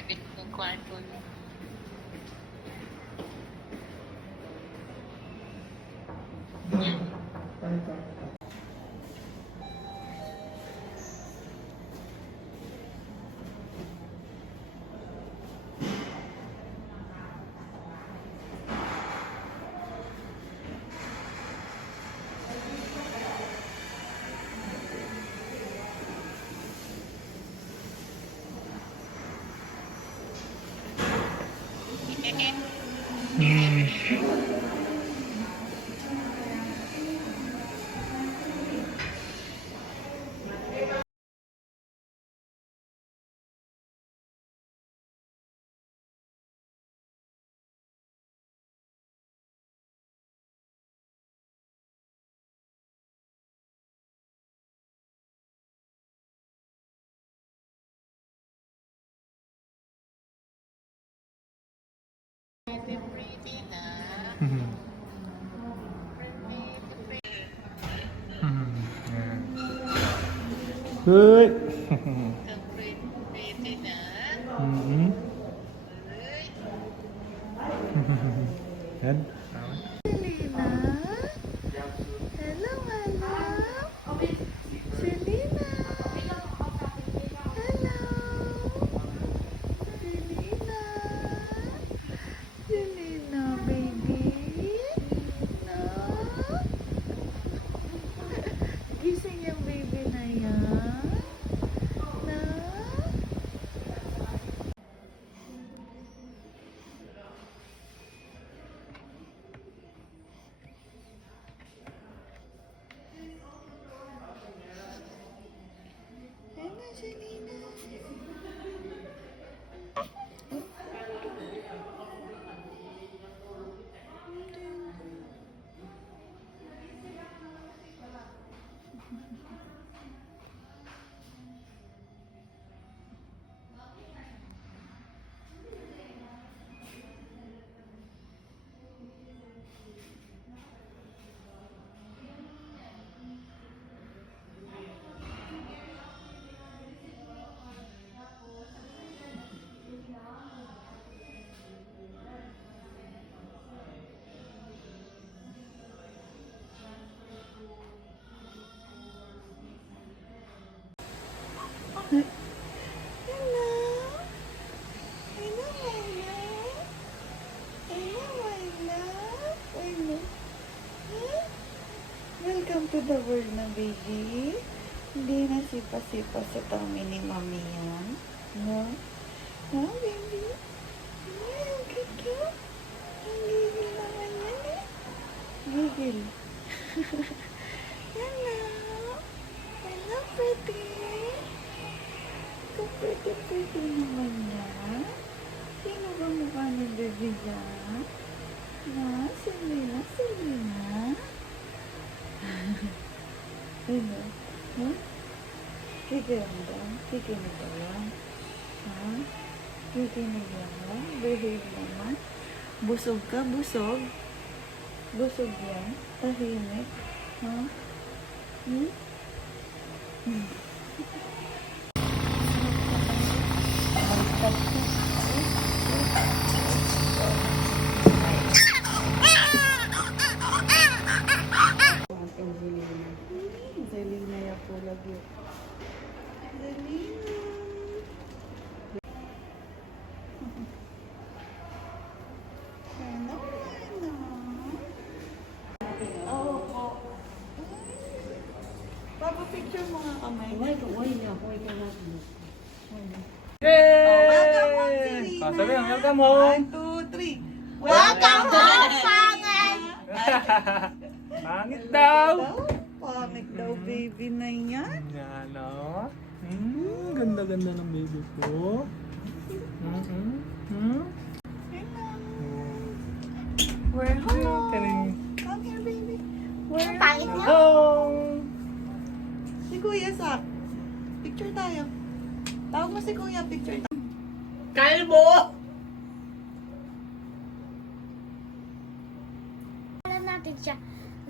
Kevin ng kwarto niya. Pretty na. Good. Pretty na. Yan. Selena? Hello, hello? Selena? Hello? Selena? Selena, baby? No? Gising yung baby na yan? No? Hello, Selena. Hello? Hello, my love? Hello, my love? Hello? Huh? Welcome to the world na, baby. Hindi na sipa-sipa sa tummy ni mami yan. No? No, baby? Ay, ang cute. Ang gigil naman yan eh. Gigil. Hello? Hello, pretty. Pretty naman yan. Sino ba mukha ni baby dyan? Na, Selena, Selena. Ano? Huh? Kikiranda? Kikinig ba yan? Ha? Kikinig yan? Behave naman? Busog ka? Busog? Busog yan? Tahimik? Ha? Hmm? Zelina ya po lagi. Zelina. Hello, hello. Oo. Papa, picture mo nga kamay. Yay! Welcome home, Selena. Sabi lang, welcome home. 1, 2, 3. Welcome home, pangit! Pangit daw. Pangit daw, baby na yan. Yan, no? Ganda-ganda ng baby ko. Hello. We're home. Come here, baby. We're Home. Si Kuya Sak. Picture tayo. Tawag mo si Kuya, picture tayo. Kalbo! Alam natin siya.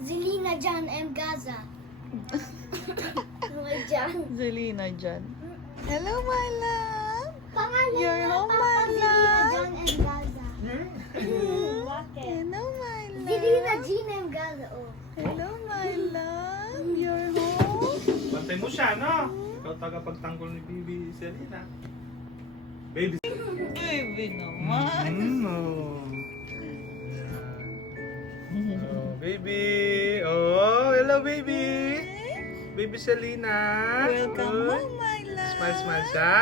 Zelina Jan M. Gaza. Ano kay Jan? Zelina dyan. Hello, my love. Pangalan You're niya, home, my Baby Selena. Baby. Baby naman. Oh. Oh, baby. Oh, hello, baby. Baby Selena. Welcome Oh. home, my love. Smile, smile siya.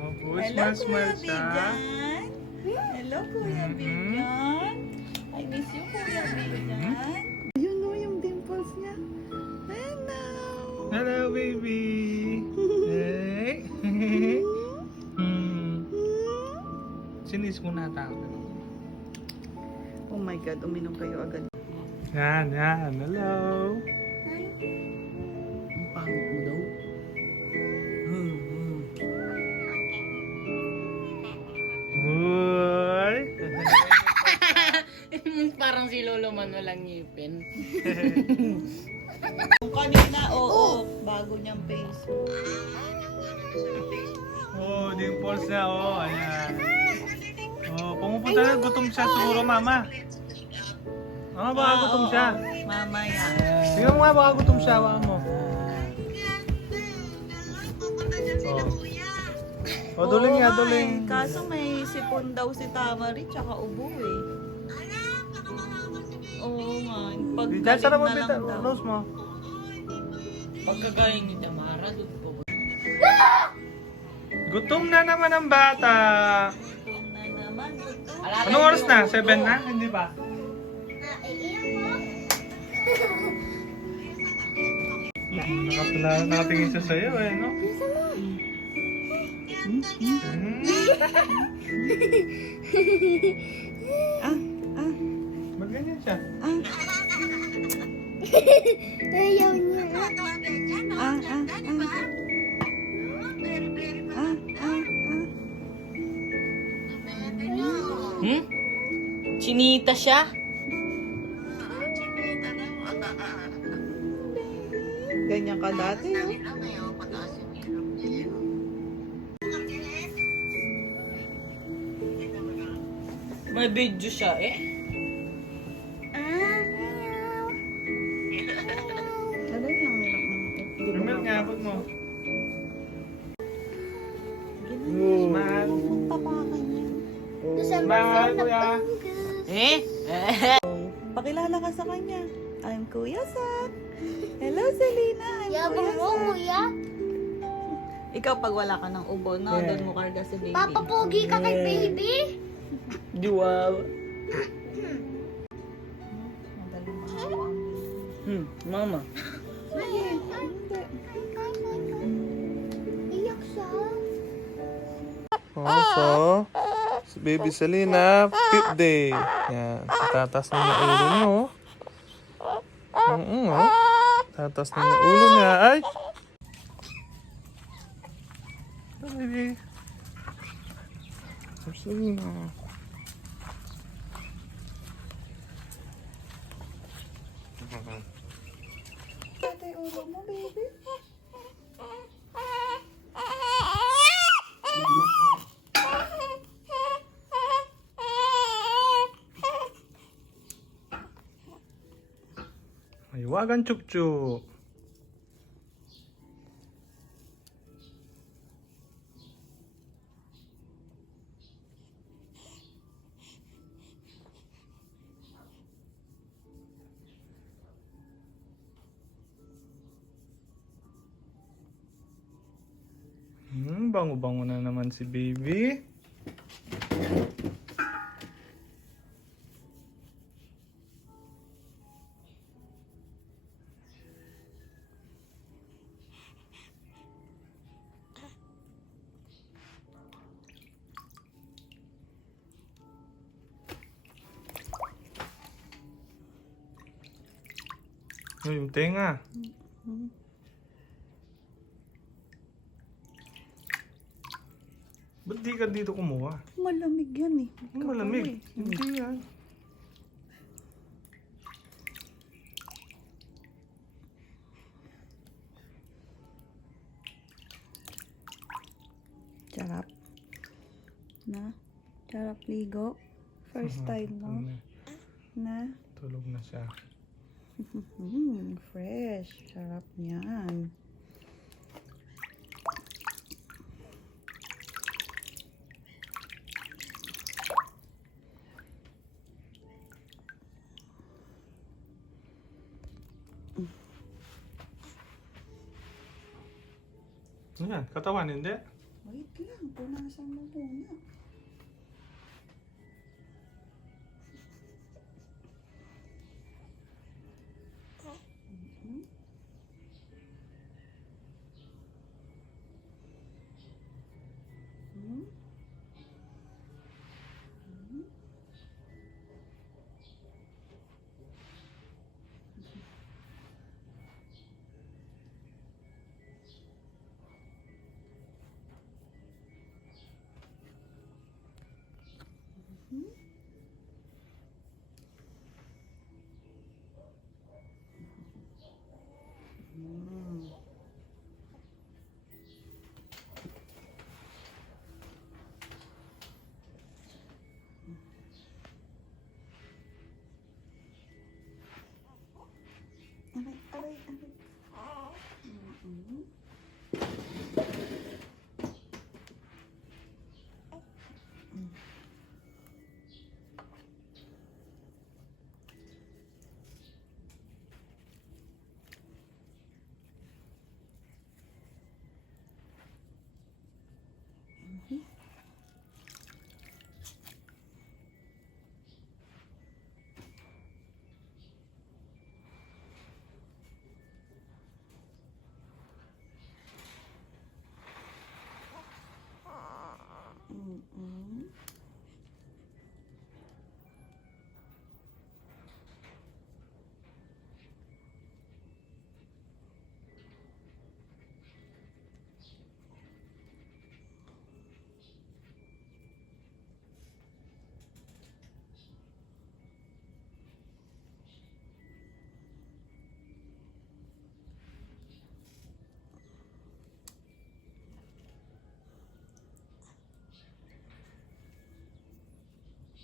Oh, Hello, smile, smile Kuya siya. Bijan. Hello, Kuya Bijan. I miss you, Kuya Bijan. Yun o, yung dimples niya. Hello. Hello, baby. Hey. Sinis mo na tao. Oh my God, uminom kayo agad. Yan, yan. Hello. Ang pangit mo daw. Uy. Parang si Lolo Man walang ngipin. Yung kanina, oo, bago niyang face. Oh, dimples na. Oh, ayan. Oh, pumupunta na. Gutom siya siguro, mama. Ah, baka gutom siya. Mamaya. Tingnan mo nga, baka gutom siya. Baka mo. Oh, duling nga, duling. Kaso may sipon daw si Tamari, tsaka ubo eh. Oo nga, Diyan, sana mo paggaling na lang daw. nose mo. Pagkagaling ni Tamara, doon po. Gutom na naman ang bata. Gutom na naman, gutom. Anong oras na? 7 na? Hindi ba? Nakatingin siya sa'yo eh, no? Ah, ah, Ba't ganyan siya? ah, Ayaw niya. ah, ah, ah. Ah, ah, ah. Hmm? Chinita siya? Ganyan ka dati, no? May video siya eh. Ano yung Rumel nga, abot mo. Smile. Tapakan niya. Smile, kuya. Eh? Pakilala ka sa kanya. I'm Kuya Sak. Hello, Selena. I'm Yabang Kuya mo, Sak. kuya. Ikaw, pag wala ka ng ubo, no? Doon mo karga si baby. Papapogi ka kay baby. Duwaw. Madaling mahawa ang baby. Mama. Sige, hindi. Iyak siya. Oh, so, si Baby Selena, 5th day. Yan, tatas na yung ulo niya, oh. Oh. Tatas na yung ulo niya. Ay! Baby. Selena. Ate, ulo mo, baby. Ay, wagan chuk-chuk. Bango-bango na naman si baby. Ay, yung tenga. Ba't di ka dito kumuha? Malamig yan eh. Ang malamig. Hindi yan. Charap. Na? Charap ligo. First time mo. Na? Tulog na siya. Fresh. Sarap niyan. yan? Katawan, hindi? Wait lang, punasan mo muna. Mhm. Mhm. Mhm. Mm. Aray, aray, aray. Mm-mm. Mm-mm.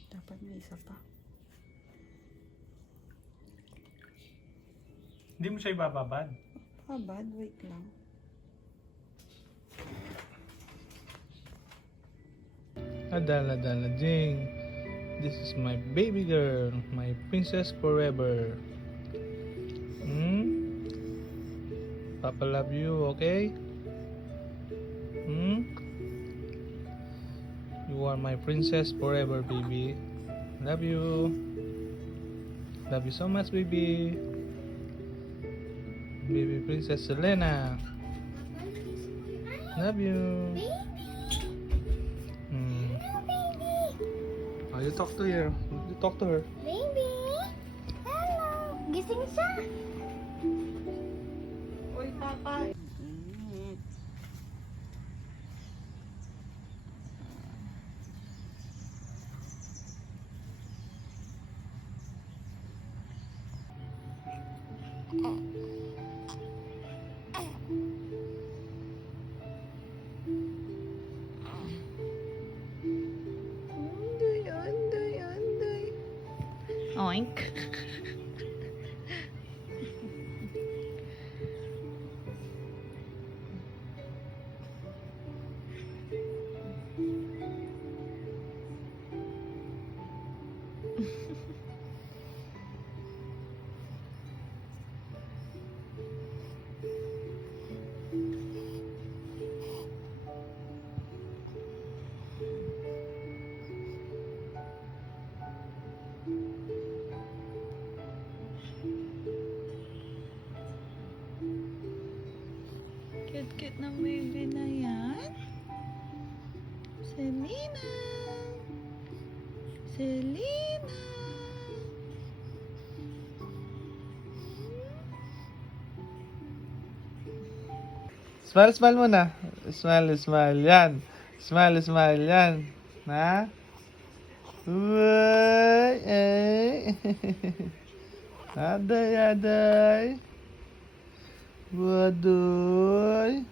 Dapat may isa pa. Hindi mo siya ibababad. Bad, wait lang. Adala Dala Jing. This is my baby girl, my princess forever. Hmm? Papa love you, okay? Hmm? You are my princess forever, baby. Love you. Love you so much, baby. Baby Princess Selena. Love you. Hmm. Oh, you talk to her. You talk to her. Baby! Hello! Gising siya! Uy, papa. Mm. Anday, anday, anday. Oink. Cute-cute ng baby na yan. Selena! Selena! Smile, smile muna. Smile, smile. Yan. Smile, smile. Yan. Na? Uy, eh. Aday, aday. Wadoy.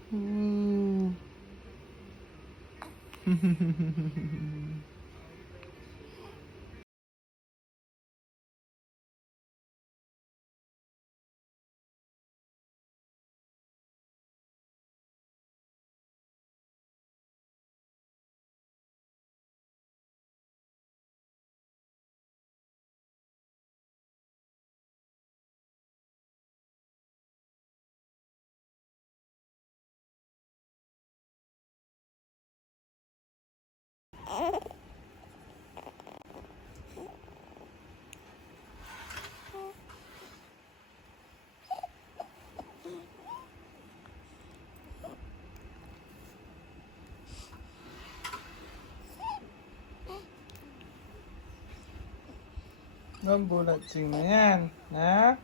Ang bulatsing na yan, ha?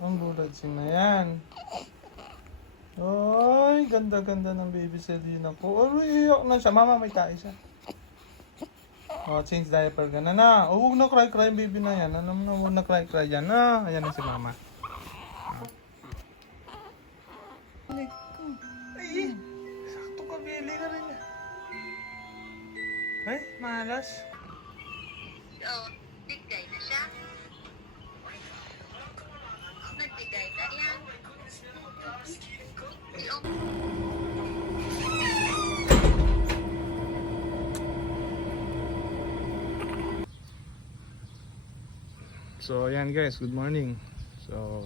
Ang bulatsing na yan. Ay, ganda-ganda ng baby Selena ko. Ay, iyak na siya. Mama, may tayo siya. Oh, change diaper ka na na. Oh, huwag na cry-cry baby na yan. Alam mo na, huwag na cry-cry yan na. Ayan na si mama. Ay, sakto ka, Bili ka rin. Ay, malas. Oo, nagbigay na siya. Nagbigay na yan. So, ayan guys, good morning. So,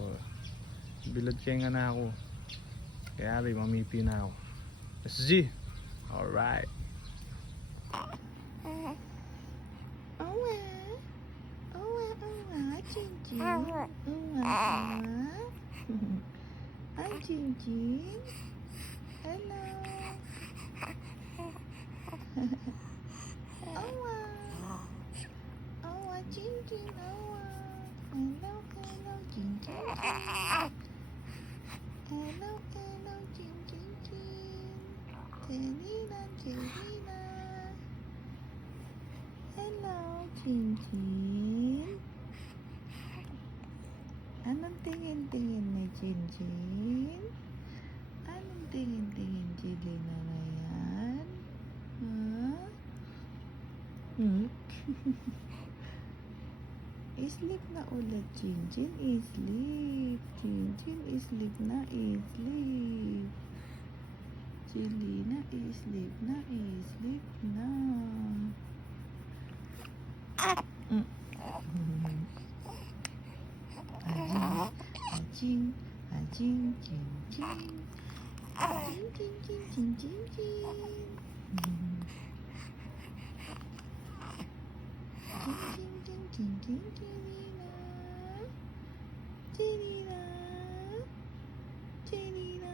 bilad kaya nga na ako. Kaya rin, mamipi na ako. SG! Alright. Cincin. Hi, Cincin. Hello. Cincin. Hello, Cincin. Hello, Cincin. Selena. Hello, Cincin. Anong tingin-tingin na Cincin? Anong tingin-tingin Jelena na yan? Sleep na ulit, Cincin. Sleep. Cincin, sleep na. Sleep. Jelena, sleep na. Sleep na. Ajing, ajing, jing, jing. Jing, jing, jing, jing, jing, jing. Jing, jing, jing, jing, jing, Jelena. Jelena.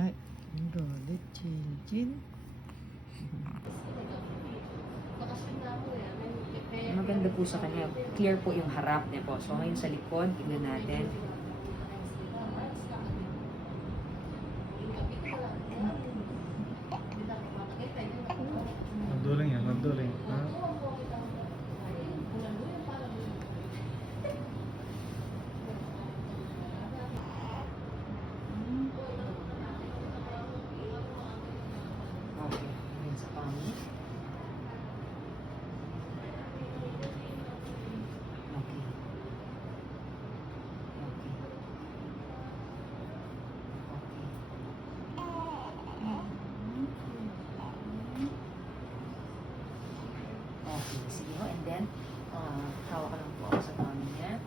Ay, ang galit, Cincin. Maganda po sa kanya. Clear po yung harap niya po. So ngayon sa likod, tignan natin. Nagduling yan, nagduling. Ha? Okay. Ngayon sa pangit. Okay. Okay, sige ho. And then, hawak ka lang po ako sa tummy niya.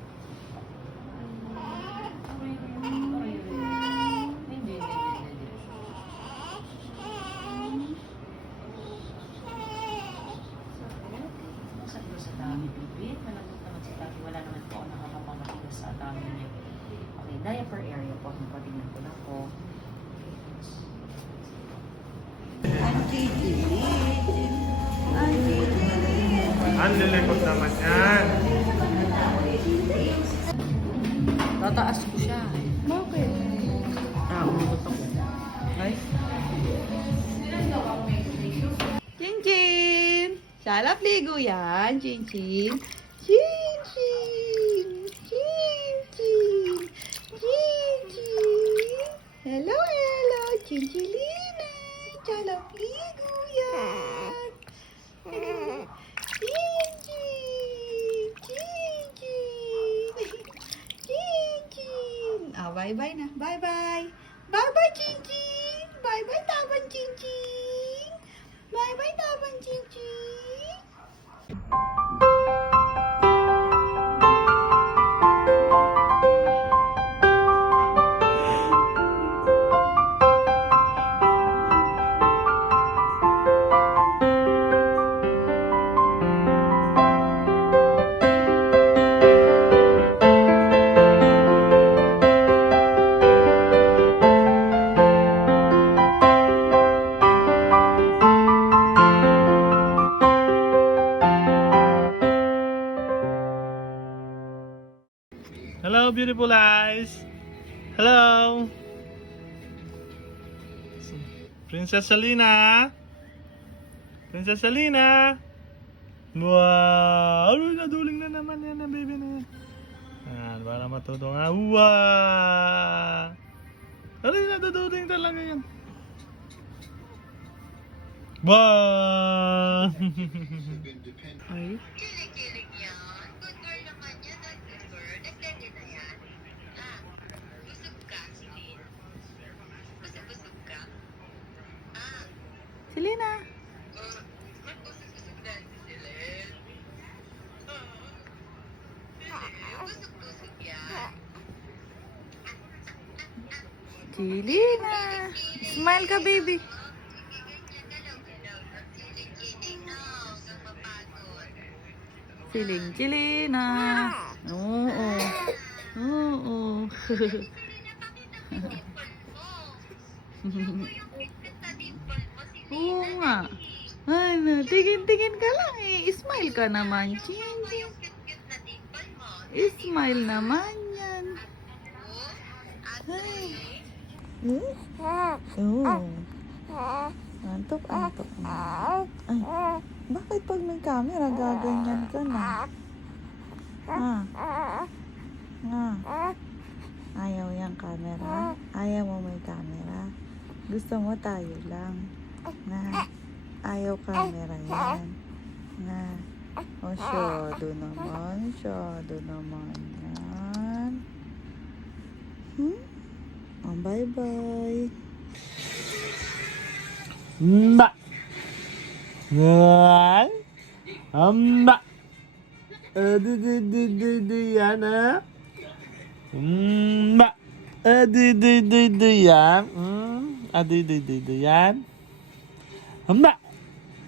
Hindi. Masakit ko sa tummy, bibit. Malambot naman sa tummy. Wala naman po ako nakakapamatigas sa tummy niya. Okay, diaper area po. Napatingnan ko lang po. Ang lilikot naman yan. Tataas ko siya. Bakit? Umikot ako. Ay? Cincin! Sarap ligo yan, Cincin. Cincin! Cincin! Cincin! Hello, Cincilina! Sarap ligo yan! Cincin! Cincin! Cincin! Bye-bye na. Bye-bye! Bye-bye, Cincin! Bye-bye, Tabang Cincin! Bye-bye, Tabang Cincin! Hello, beautiful eyes. Hello. Princess Salina. Princess Salina. Wow! Ay, naduling na naman yan ang baby na yan. Ayan, para matuto nga. Wow! Ay, naduduling talaga yan. Wow! Ay. Kilig-kilig yan. Good girl naman yan. Good girl. Nagdali na yan. Ah, busog ka, Celine. Busog ka. Ah, Selena. busog na si Celine. Busog-busog yan. Selena. Smile ka, baby. Siling Selena. Oo. Oo. Oo nga. Ay, tingin-tingin ka lang eh. Smile ka naman, Chin. Smile naman yan. Ay. Oo. Antok na. Ay, bakit pag may camera gaganyan ka na? Ayaw yung camera? Ayaw mo may camera? Gusto mo tayo lang? Ayaw camera yan. O, syado naman yan. Bye-bye. Mba! Yan! Mba! Yan ah! Mba! Yan! Yan! Mba!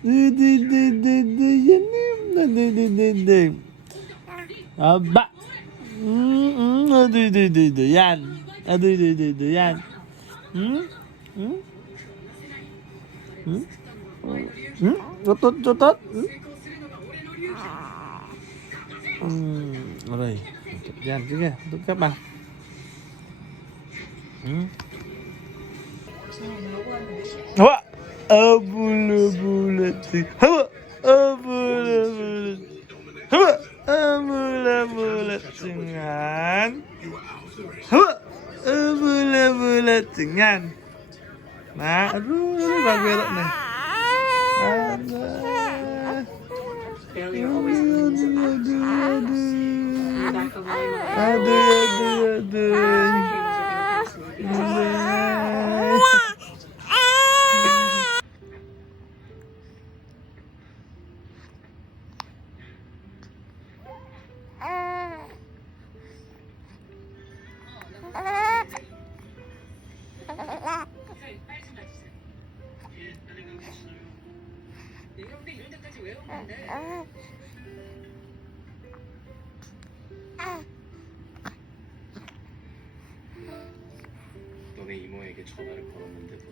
Yan! Aba! Yan! Yan! Tutot? Aray. Yan, sige. Tutot ka pa. Hawa! Abula-bulat. Hawa! Abula-bulat. Hawa! Abula-bulat. Singan. Hawa! Abula-bulat. Singan. Aduh, bagbero na. Failure always means a back of my mind. Aduh. 너네 이모에게 전화를 걸었는데도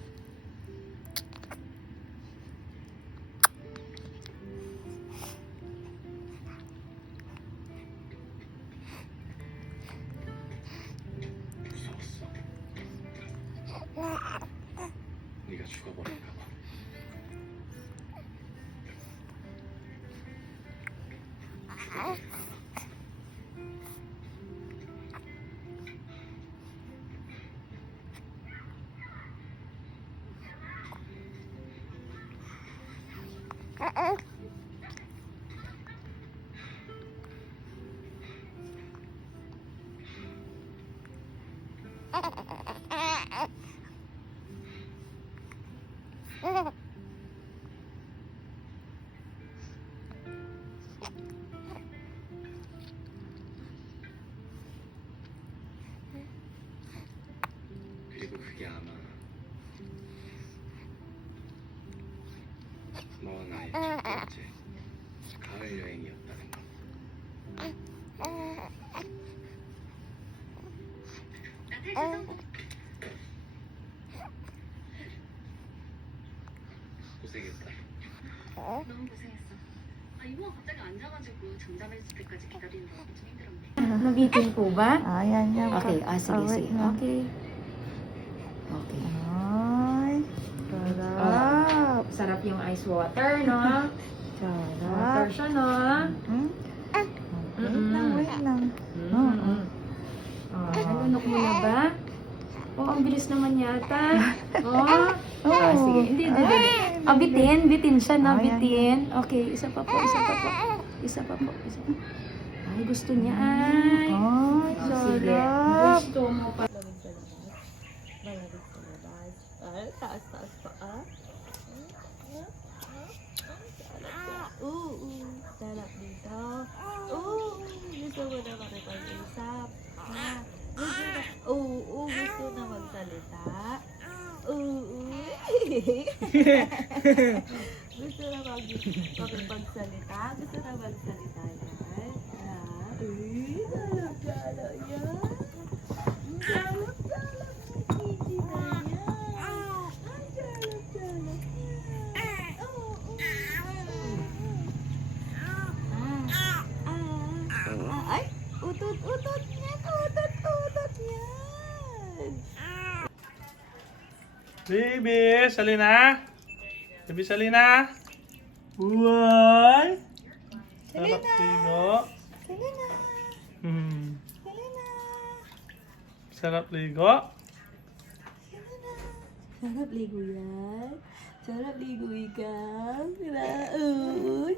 무서웠어. 네가 죽어버릴까 봐. 그리고 그게 아마 너와 나의 첫 번째 가을 여행이었다는 거. 고생했다. 너무 고생했어. 아, 이모가 갑자기 앉아가지고 잠잠해질 때까지 기다리는 거 좀 힘들었네. Nabitin po ba? Ayan yan. Okay, sige, wait sige. na. Okay. Okay. Ay, sarap. Sarap yung ice water, no? Water Sarap. siya, no? Hmm? Wait lang, wait lang. Mm-mm. Nalunok mo na ba? Oh, ang bilis naman yata. Oh. Sige. Hindi. Bitin siya na, Ayan. bitin. Okay, isa pa po. Isa pa po. Ay, gusto niya, ay. Ay, Sige. sarap. Gusto mo pa. Ay, taas pa, ah. Sarap dito. Gusto mo na makipag-usap. Gusto na magsalita. Gusto na makipagsalita. Gusto na magsalita yan. Jalap-jalap yan. Jalap-jalap na kitty na yan. Ay, jalap-jalap yan. Ay, utot-utot yan. Utot-utot yan. Baby, Salina? Baby Salina? Uy! Sarap ligo. Selena. Selena. Sarap ligo. Sarap ligo yan. Sarap ligo ikaw.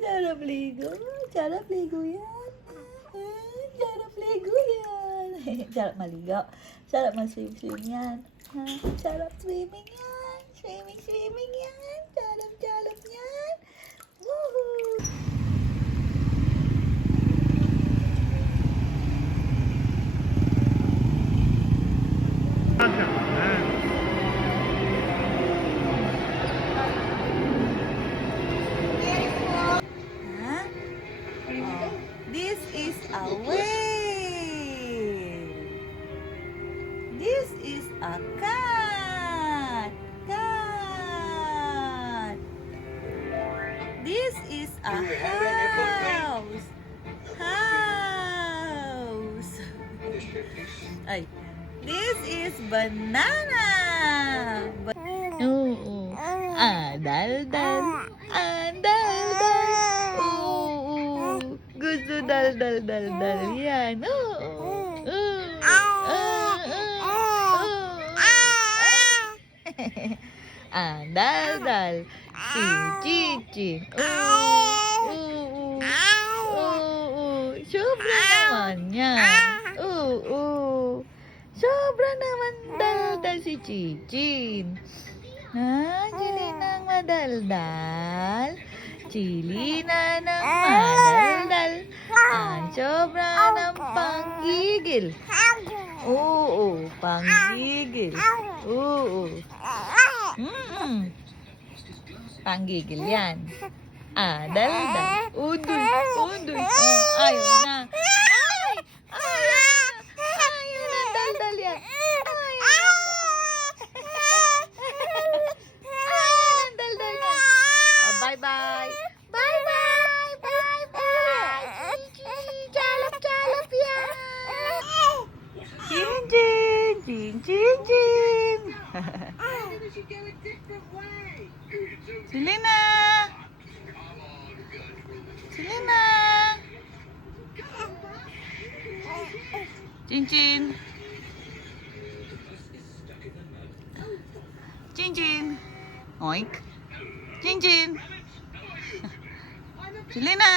Sarap ligo. Sarap ligo yan. Sarap ligo yan. Sarap maligo. Sarap mag-swim yan. Sarap swimming yan. Swimming yan. Sarap yan. Woohoo! This is a whale. This is a cat. Cat. This is a house. House. Ay. This is banana. Oo. Dal-dal. Dal-dal. Oo. Gusto dal-dal-dal-dal yan. Oo. Dal-dal. Chin-chin-chin. Oo. Sobra naman yan. Oo. Sobra naman dal-dal si Chin-chin. Chili ng madaldal. Chili na ng madaldal. Ang sobra ng panggigil. Oo, panggigil. Oo. Panggigil yan. Daldal. Undoy. Ayaw na. Ayaw na daldal yan. Bye-bye. Bye-bye. Bye-bye. Jalap-jalap yan. Chin-chin. Selena. Chin-chin. Oink. Chin-chin. Selena.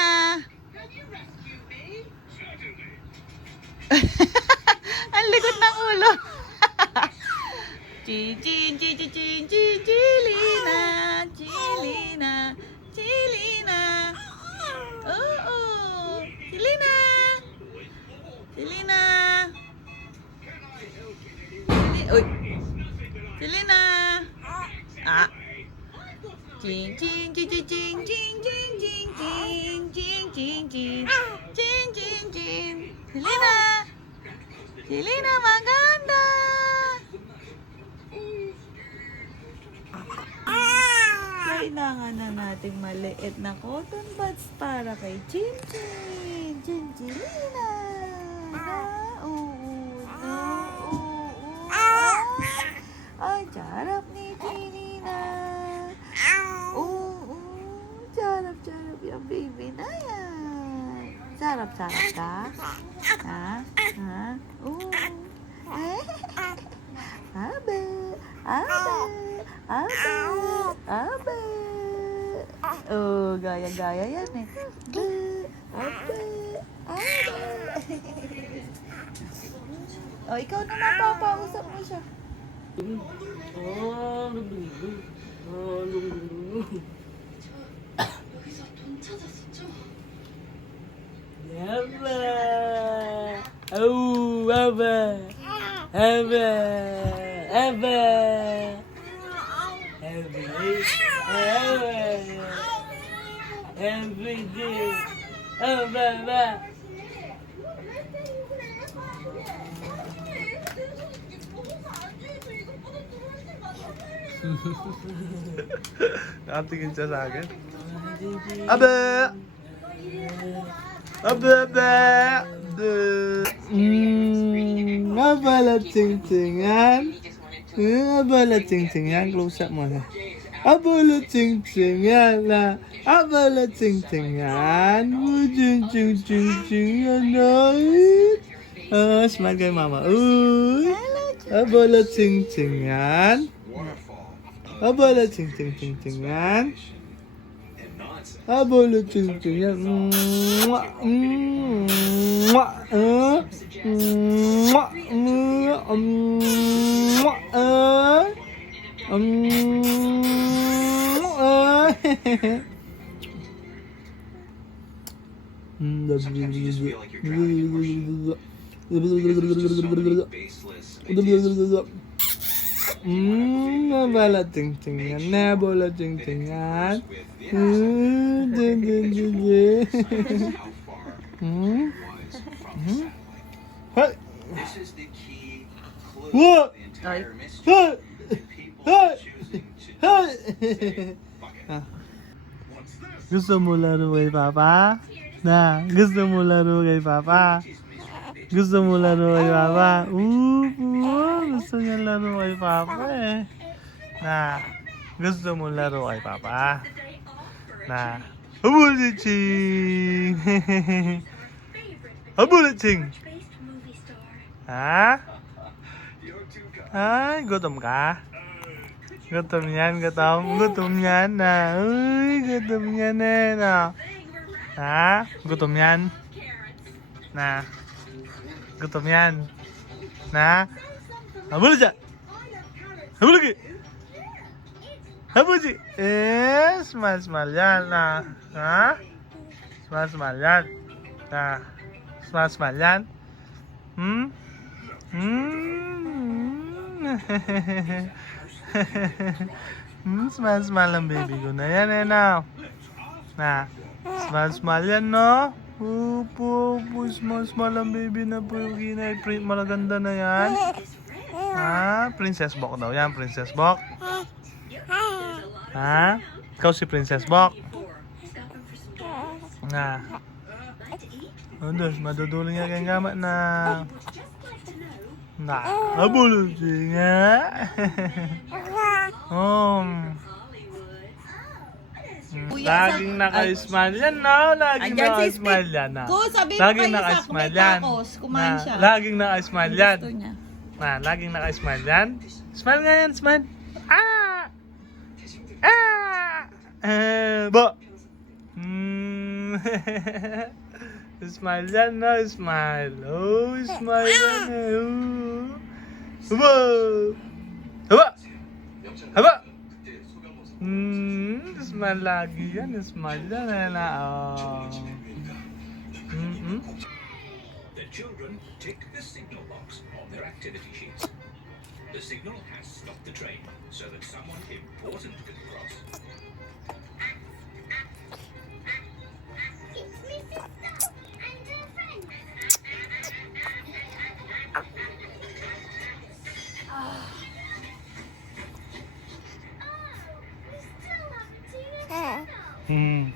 Ang likot ng ulo. Chilina. Oo. Selena. Uy. Selena. Ching. Selena maganda. kailangan na nating maliit na cotton buds para kay Chinchin. Chinchinina. Oo. Ay, charap ni Chinina. Oo. Charap yung baby na yan. Charap ka? Ha? Oo. Abe. Oh, gaya-gaya yan eh. Abe. Oh, ikaw naman, papausap mo siya. Nakatingin siya sa akin. Abe! Abe! Abala ting-tingan. Abala ting-tingan. Close up mo na. Abala ting-tingan na. Abala ting-tingan. Smile kay mama. Abala ting-tingan. Abala ting-ting-ting-tingan. Abala ting-tingan. Abala ting-tingan. Abala ting-tingan. Hey! This is the key clue What? to the entire mystery. People choosing to Gusto mo laro kay Papa? Na, gusto mo laro kay Papa? Gusto mo laro kay Papa? Gusto niya laro kay Papa eh. Na, gusto mo laro kay Papa? Na, Abuliching! Abuliching! Ha? Ay, gutom ka? Gutom yan, gutom yan na. Uy, gutom yan eh, na. Ha? Gutom yan? Na. Gutom yan? Na. Habuli dyan! Habuli ki! Habuli! Smile yan na. Ha? Smile yan. Na. Smile yan. Smile ang baby ko na yan eh na. Na. Smile yan no. Smile ang baby na po yung kinay. Malaganda na yan. Ha? Princess Bok daw yan. Princess Bok. Ha? Ikaw si Princess Bok. Na. Maduduling nga kayong gamat na. Na. Abulusin nga. Laging naka-smile yan, no? Laging naka-smile yan, na. Laging naka-smile yan. Laging naka-smile yan. Na, laging naka-smile yan. Smile nga yan, smile. Bo. Smile yan, no? Smile. Oh, smile yan, Haba! Haba! Haba! Smile lagi yan. Smile yan, na. The children tick the signal box on their activity sheets. The signal has stopped the train so that someone important can cross. We still haven't Hmm.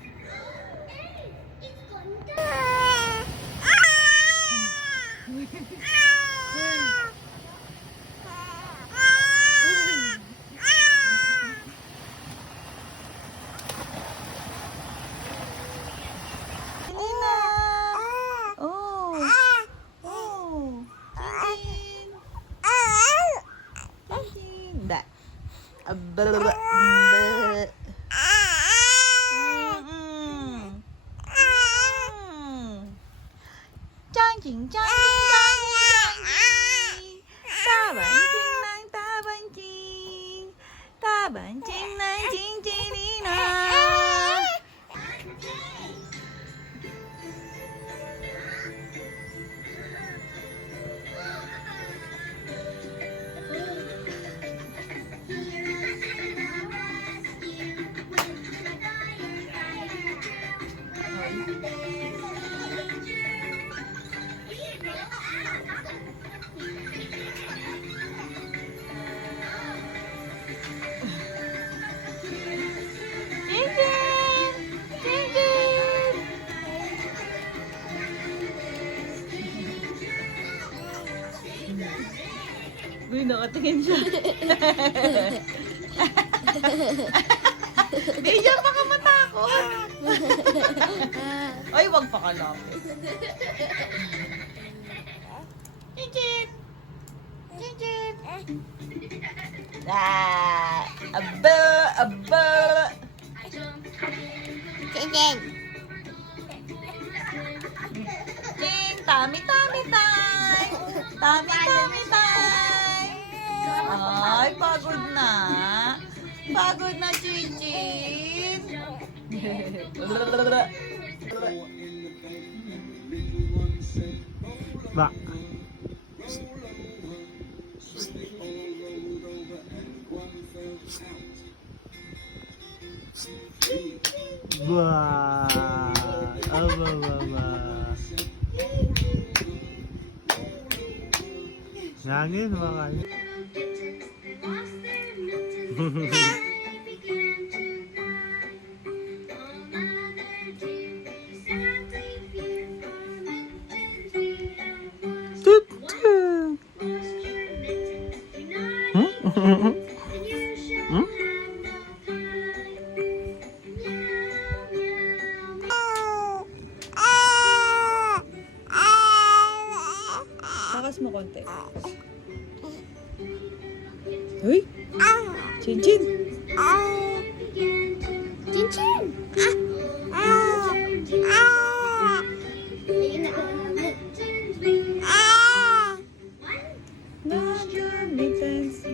Selena! Oh! Oh! Tintin! Tintin! Da! Chang ching chang ching chang ching chang ching. Ta ban ching nang ta ban ching. Ta ban ching nang ching ching đi na. Uy, nakatingin siya. Diyan, baka matakot. Ay, wag pa kalapit. Jinjin! Jinjin! Ah! Aba! Aba! Jinjin! Jing! Tummy, tummy time! Tummy, tummy time! Ay, pagod na. Pagod na, Jinjin. Ba. Ba. Aba, ba, ba. Nangin, makal. Tut, tut. Takas mo konti. Uy! Jinjin! Jinjin! Not your mittens.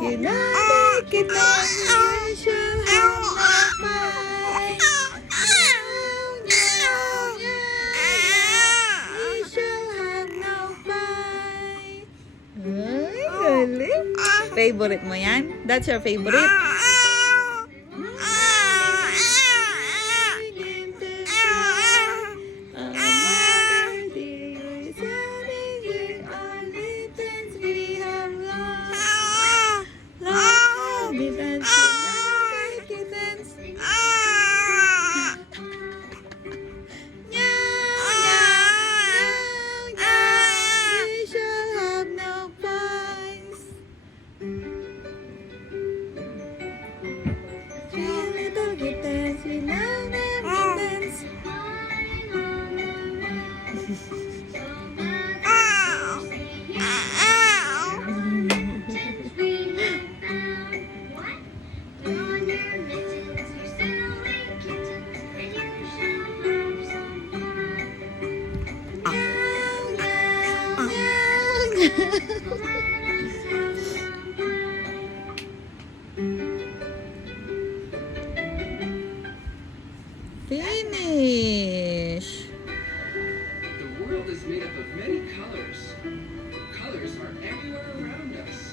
You know that kita you should have no fight. You should have no fight. Ay, galing. Favorite mo yan? That's your favorite?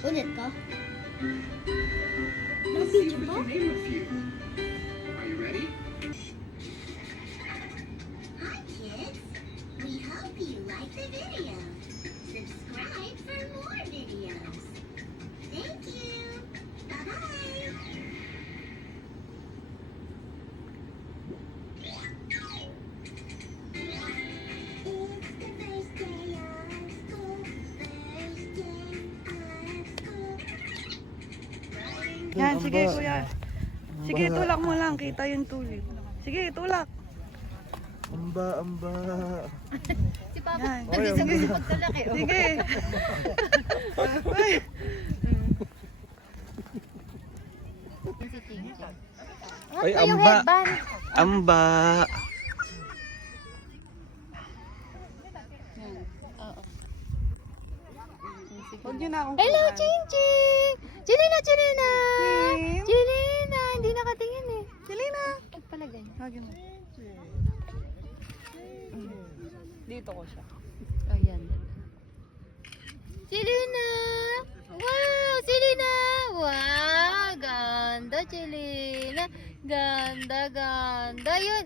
Ulit ko? Let's see if we can name a few. Are you ready? Hi kids, we hope you like the video. Subscribe for more videos. Thank you. Bye-bye. It's the first day of school. First day of school. Yan, sige kuya. Sige, tulak mo lang. Kita yung tulip. Sige, tulak. Amba. Si Papa, Yan. nag-isang gusto pagtulak eh. Sige. Ay. Ay, amba. Amba. Huwag niyo na akong Hello, kuhaan. Ching Ching! Chilina! Ching? Chilina! Hindi nakatingin eh. Selena. Huwag pala ganyan. Lagi mo. Dito ko siya. Oh, yan. Chilina! Wow! Chilina! Wow! Ganda, Chilina! Ganda! Yun!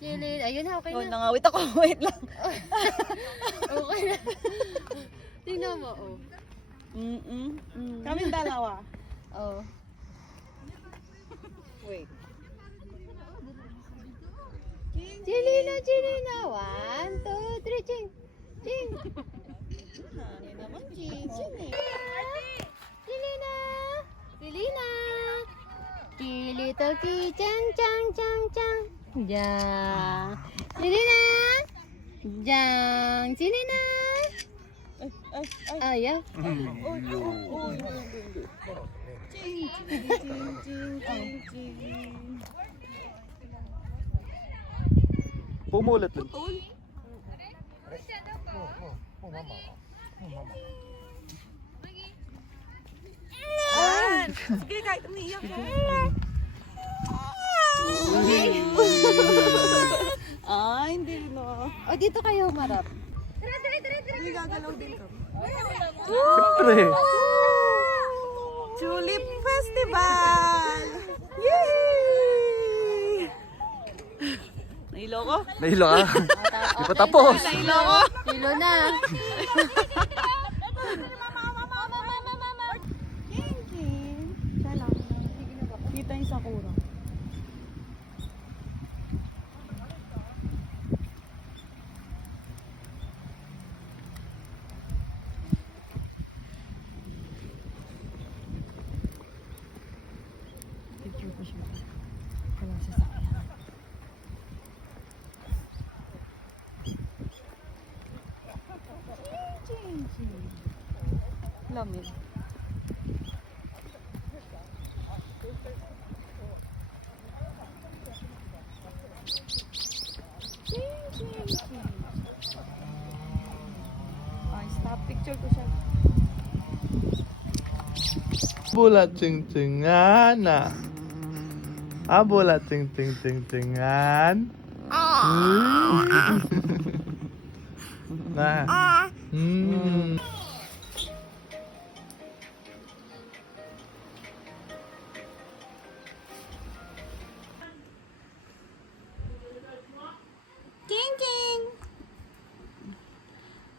Chilina! Ayun, okay Oh, na. nangawit ako. Wait lang. Okay na. Tingnan mo, oh. Kaming dalawa. Oh. Wait. Chilina! 1, 2, 3, Ching! Ching! Ano naman, Ching? Ching. Chilina! Chilina! Little kitchen, chang. Jang! Chilina! Jang! Chilina! Ayaw. Ching. Pumulat lang. Yan. Sige, kahit umiiyak ka. Ay, hindi no. O, dito kayo humarap. Hindi gagalaw din ka. Siyempre. Tulip Festival! Yay! Nailo ko? Nahilo ka. Di pa tapos. Nailo ko? Lilo na. Kita yung sakura. Picture ko siya. Walang sasakyan. Ching. Lamig. Ching. Ay, stop. Picture ko siya. Bulat cing-cingan na. Bulat cing-cingan. Nah. Ching.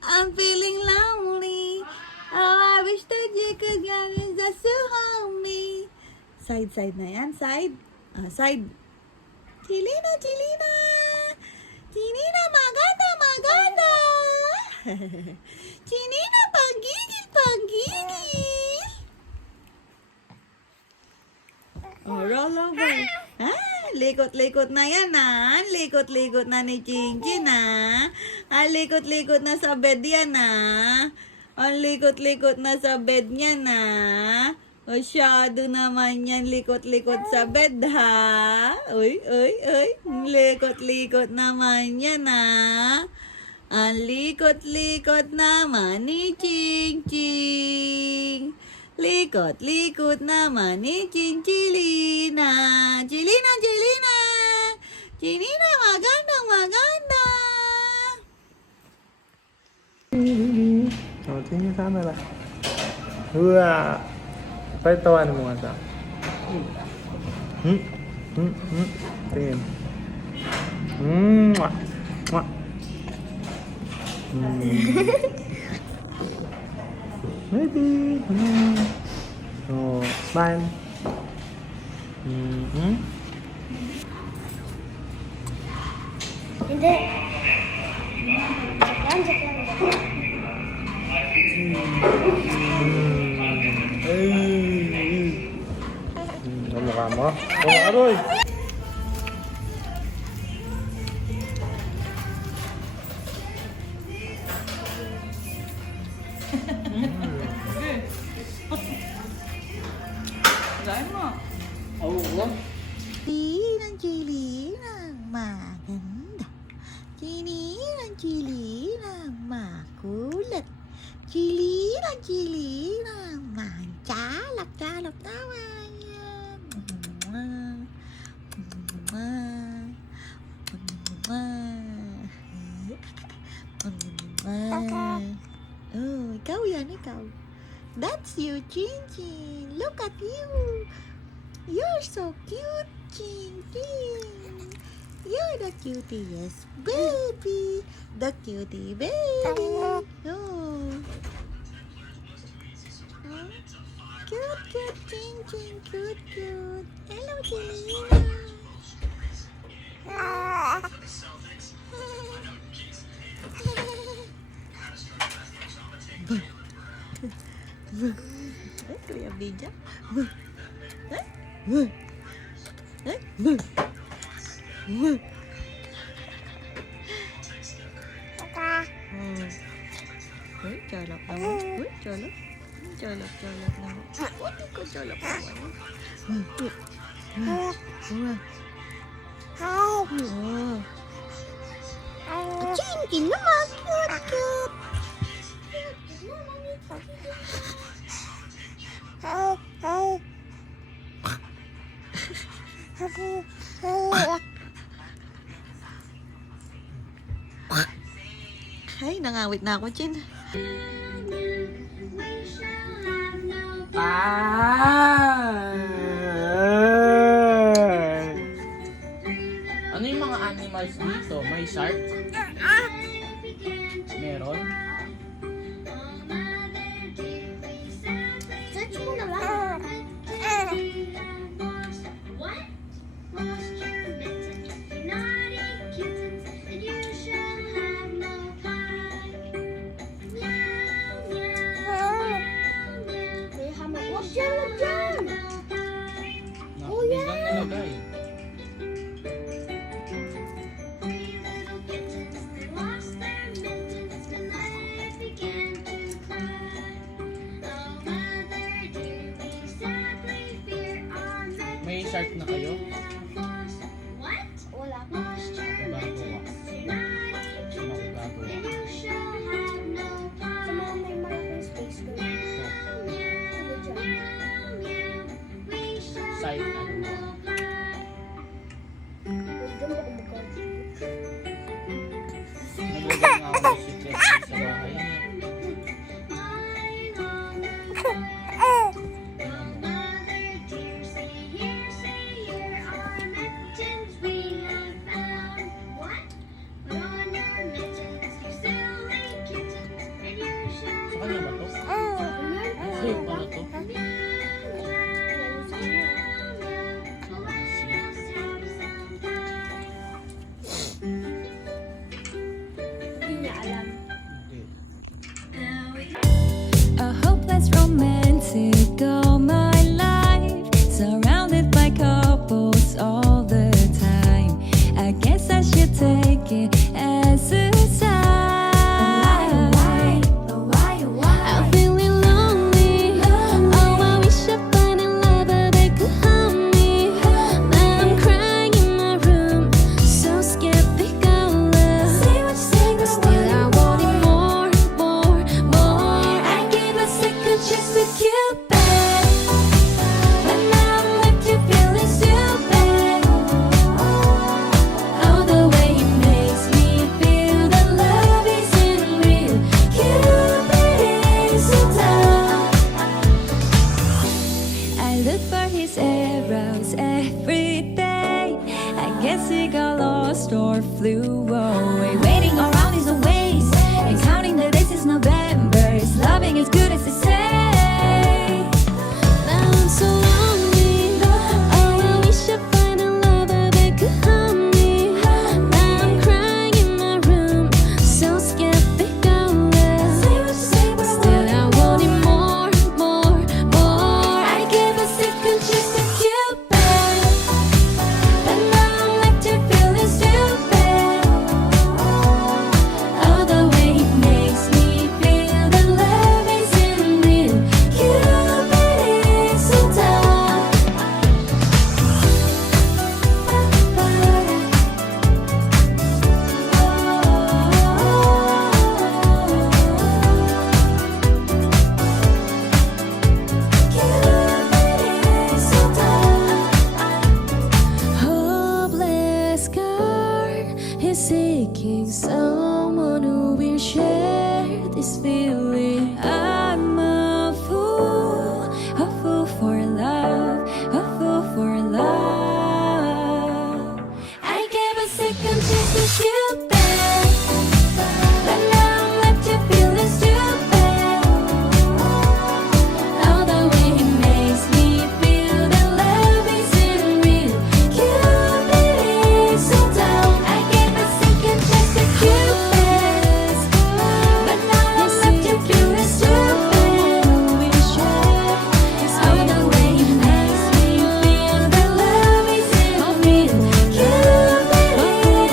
I'm feeling lonely. Oh, I wish that you could get just to hold me. Side na yan. Side. Side. Chilina. Chinina, maganda. Chinina, pagigil. Oh, roll over. Likot-likot na yan, Likot-likot na ni Chin-Chin, likot-likot na sa bed yan, Ang likot-likot na sa bed niya, Masyado naman yan likot-likot sa bed, ha? Uy. Likot-likot naman yan, Ang likot-likot naman ni Ching-Ching. Likot-likot naman ni Chilina. Chilina, maganda. Oh, tingin camera. Uwa. Patawanin mo nga sa akin. Tingin. Mwah. Mwah. Maybe. Oh, smile. Hindi. Joke lang. Ang mukha mo? Oh, aroy! Ng chili ng maganda. Chili ng makulat. Chili ng manchalak-chalak naman yan. Oh, ikaw yan, ikaw. That's you, Chin Chin. Look at you. You're so cute, Chin Chin. You're the cutest baby. The cutie baby. Oh. Cute, cute, Chin Chin. Cute, cute. Hello, Chelina. Kuya Bija. Uy, cholok naman. Uy, cholok. Cholok naman. Uy, ko cholok naman. Chinky naman. Cute, cute. Ay, nangawit na ako, Chin. Ano yung mga animals dito? May shark? Meron? Search mo na lang. Nakapinggang nalagay. May shark na kayo? Wala pa. Gagawa. Sino ko gagawa? Sa mga may malaking space ko. Side ano mo? Naglagay nga ako ng secret sa bahay niya. Sa kanya ba to? Sa'yo pala to? Hindi niya alam. Hindi. A hopeless romantic all my life, surrounded by couples all the time. I guess I should take it as a sign. I'm feeling lonely or flew away. Waiting around is a waste, and counting the days is November. It's loving as good as they say. Now I'm so lonely. Oh, I wish I find a lover that could help me. Now I'm crying in my room, so skeptical. Still I wanted more, more, more. I gave a second chance to Cupid, but now I'm left here feeling stupid. Oh, the way it makes me feel that love isn't real. Cupid is so dumb. Cupid is so dumb. Hopeless guard is seeking someone who will share this feeling. I'm a fool for love, a fool for love. I gave a second chance to Cupid, but now I'm left here feeling stupid. Oh, the way it makes me feel that love isn't real. Cupid is so dumb. I gave a second chance to Cupid, but now I'm left here feeling stupid. Oh, the way it makes me feel that love isn't real. Cupid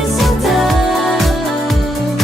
is so dumb.